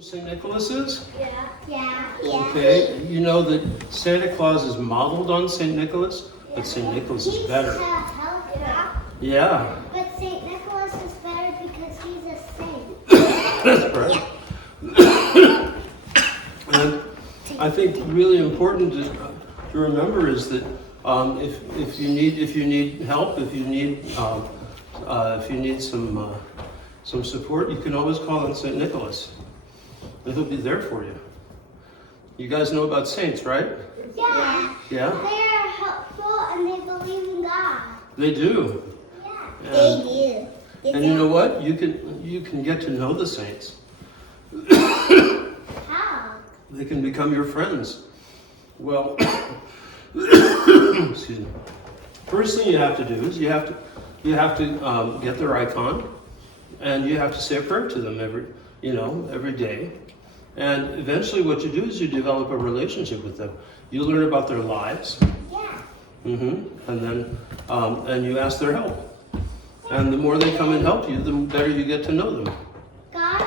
St. Nicholas is? Yeah. Okay, you know that Santa Claus is modeled on St. Nicholas, but St. Nicholas is better. Yeah. But St. Nicholas is better because he's a saint. That's right. And I think really important to remember is that if you need help, if you need some support, you can always call on St. Nicholas, and he'll be there for you. You guys know about saints, right? Yeah. Yeah. They are helpful and they believe in God. They do. Yeah. They do. And you know what? You can get to know the saints. How? They can become your friends. Well, excuse me. First thing you have to do is you have to get their icon, and you have to say a prayer to them every day. And eventually, what you do is you develop a relationship with them. You learn about their lives. Yeah. And then and you ask their help. And the more they come and help you, the better you get to know them. God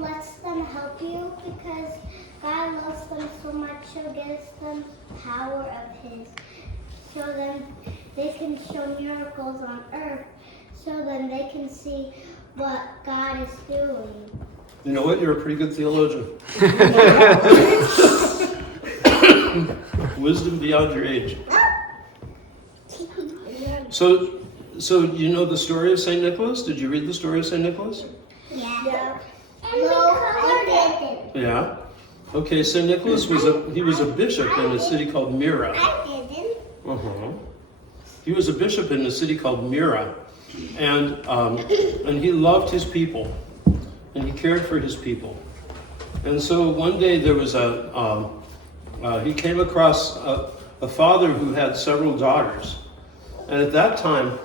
lets them help you because God loves them so much, so gives them power of His. So then they can show miracles on earth, so then they can see what God is doing. You know what? You're a pretty good theologian. Wisdom beyond your age. So you know the story of St. Nicholas? Did you read the story of St. Nicholas? Yeah. No, Yeah. Okay, St. Nicholas was a bishop in a city called Myra. I didn't. He was a bishop in a city called Myra, and he loved his people, and he cared for his people. And so one day there was he came across a father who had several daughters, and at that time,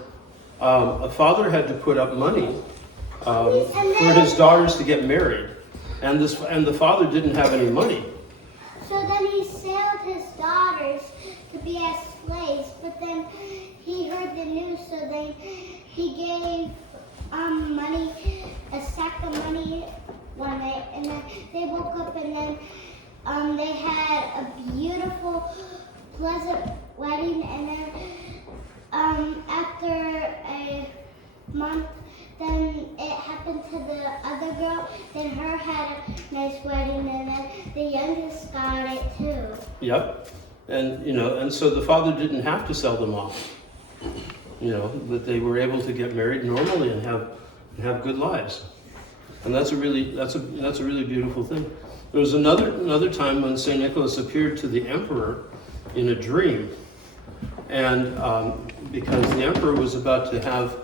a father had to put up money for his daughters to get married, and the father didn't have any money. So then he sold his daughters to be as slaves, but then he heard the news, so then he gave money, a sack of money one night, and then they woke up and then they had a beautiful, pleasant wedding, and then after a month, then it happened to the other girl, then her had a nice wedding, and then the youngest got it too. Yep. And so the father didn't have to sell them off. That they were able to get married normally and have good lives. And that's a really beautiful thing. There was another time when St. Nicholas appeared to the emperor in a dream. And because the emperor was about to have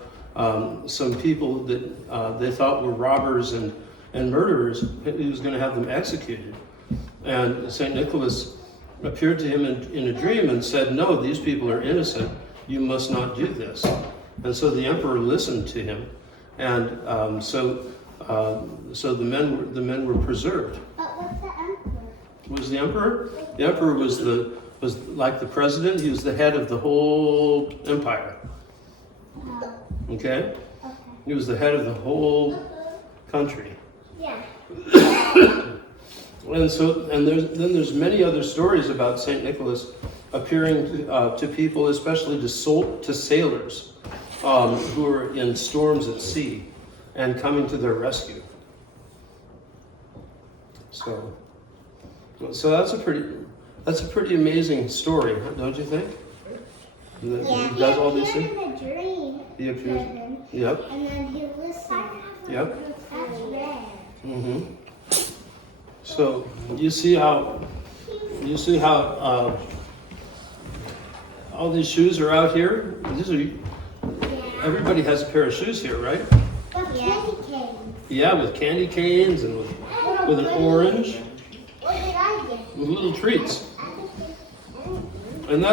some people that they thought were robbers and murderers, he was going to have them executed. And St. Nicholas appeared to him in a dream and said, "No, these people are innocent. You must not do this." And so the emperor listened to him, and so the men were preserved. But what's the emperor? Was the emperor? The emperor was like the president. He was the head of the whole empire. Oh, Okay? okay. He was the head of the whole country. Yeah. And there's many other stories about Saint Nicholas appearing to people, especially to sailors who are in storms at sea, and coming to their rescue. So that's a pretty amazing story, don't you think? Yeah. He does all these things. In a dream. He appears. Yep. And then he listened. Yep. That's rare. So you see how all these shoes are out here. Everybody has a pair of shoes here, right? With candy canes. Yeah, with candy canes and with an orange, What did I get? with little treats. And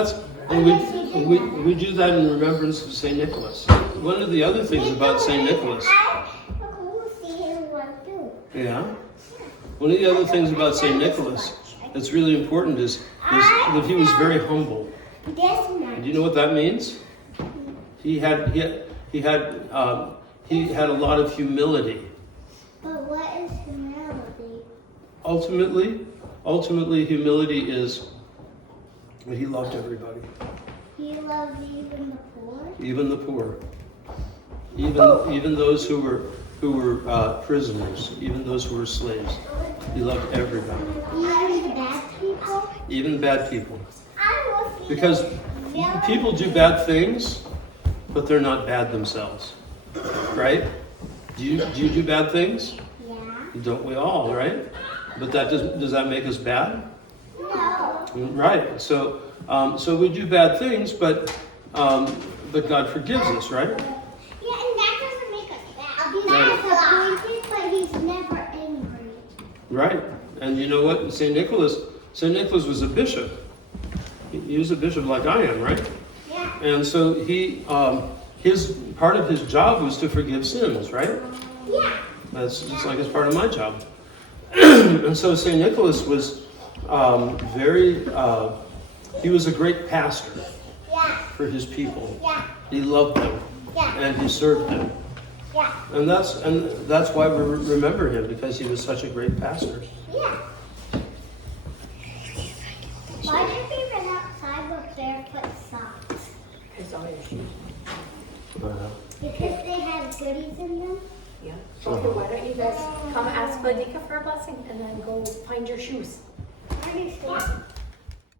we do that in remembrance of Saint Nicholas. One of the other things about Saint Nicholas. Yeah. One of the other things about St. Nicholas that's really important is that he was very humble. Do you know what that means? He had a lot of humility. But what is humility? ultimately, humility is that he loved everybody, He loved even the poor. even the poor, even those who were prisoners, even those who were slaves. He loved everybody, Even the bad people. even bad people, I was because people do bad things, but they're not bad themselves, right? Do you do bad things? Yeah. Don't we all, right? But does that make us bad? No. Right. So we do bad things, but God forgives us, right? Yeah, and that doesn't make us bad. God's appointed, but he's never angry. Right. And you know what? Saint Nicholas was a bishop. He was a bishop like I am, right? Yeah. And so his part of his job was to forgive sins, right? Yeah. That's just like it's part of my job. And so Saint Nicholas was he was a great pastor Yeah. for his people. Yeah. He loved them Yeah. and he served them. Yeah. And that's why we remember him, because he was such a great pastor. Yeah. Why did we run outside with barefoot socks? Because they had goodies in them. Yeah. Okay, why don't you guys come ask Vadika for a blessing and then go find your shoes? I understand.